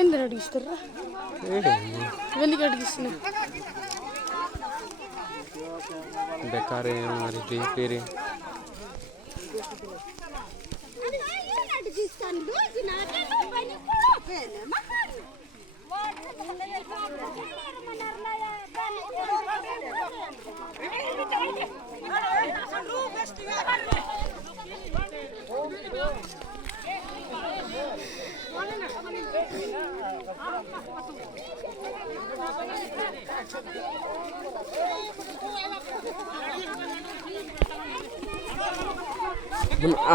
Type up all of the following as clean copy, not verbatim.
ఎందుకు అడిగిస్తారా ఎందుకు అడిగిస్తున్నా బెకారే మరి పేరే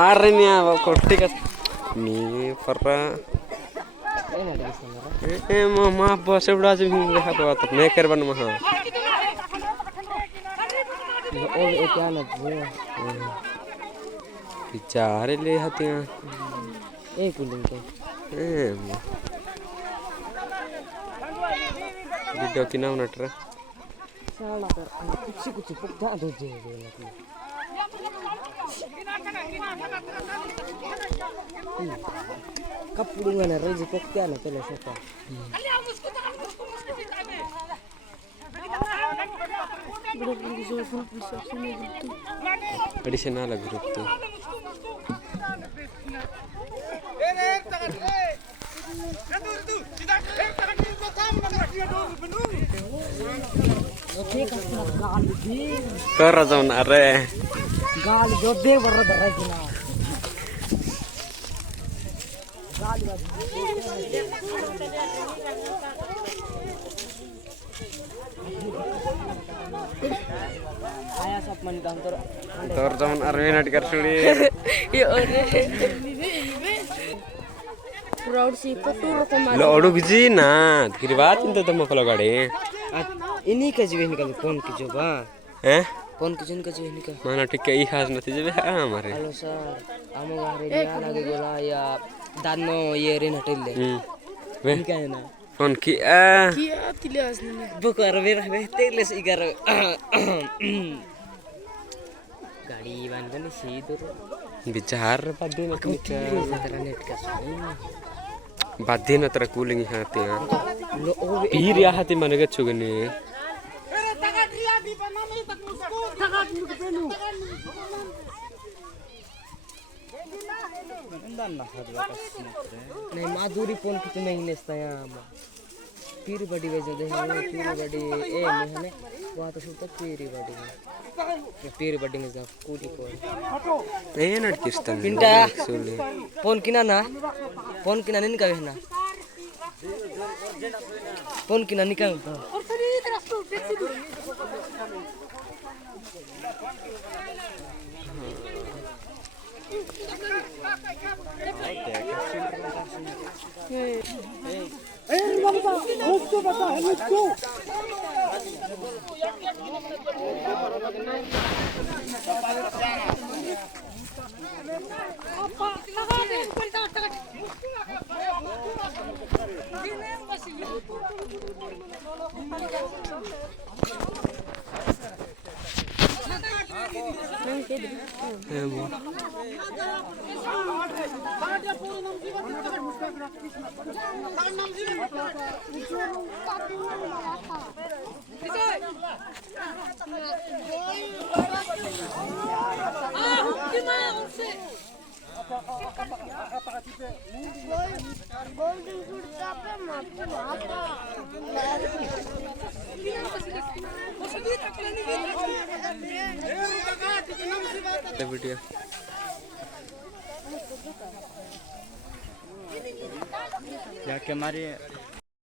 ఆరని కొట్టిగా నీ పర్రా మా బస్ ఎప్పుడు आज मैं कर बन महा बिचारे ले हते एक वीडियो की नाम नटरा साला कर कुछ पक्का दो जे कपड़ूंगा ना रोज पक्का ना चलो सोता additional group tu Kerazon are गाल जोदे बर दरजना गाल आया सब मन kantor zaman arena di karsuli ya ore proud si petur kemana lo odu gizi na kiri baat itu temu kalau gade ini ka jiwe ni ka phone ki joba phone kitchen का जो इनका माना ठीक है ये खास नहीं जब है हमारे हेलो सर आमो गारे लिया लगे बोला या दानो ये रे नटले वे क्या है ना फोन की तिलियास नहीं बुकर वे रहे तेलेस इगर गाड़ी बन गनी सीधो बिचार बादी ना नेट का बादी ना तेरा कूलिंग हाथी हैं पीर या हाथी मन के चुगने नहीं माधुरी फोन की तुम्हें इंग्लिश तया पीर बड़ी वजह दे पीर बड़ी ए मैंने वहाँ तो सुनता पीर बड़ी में जा कूड़ी फोन नहीं ना किस्तान पिंटा फोन किना ना निका है ना फोन किना निका मुझको बता मुझको वीडियो या के हमारे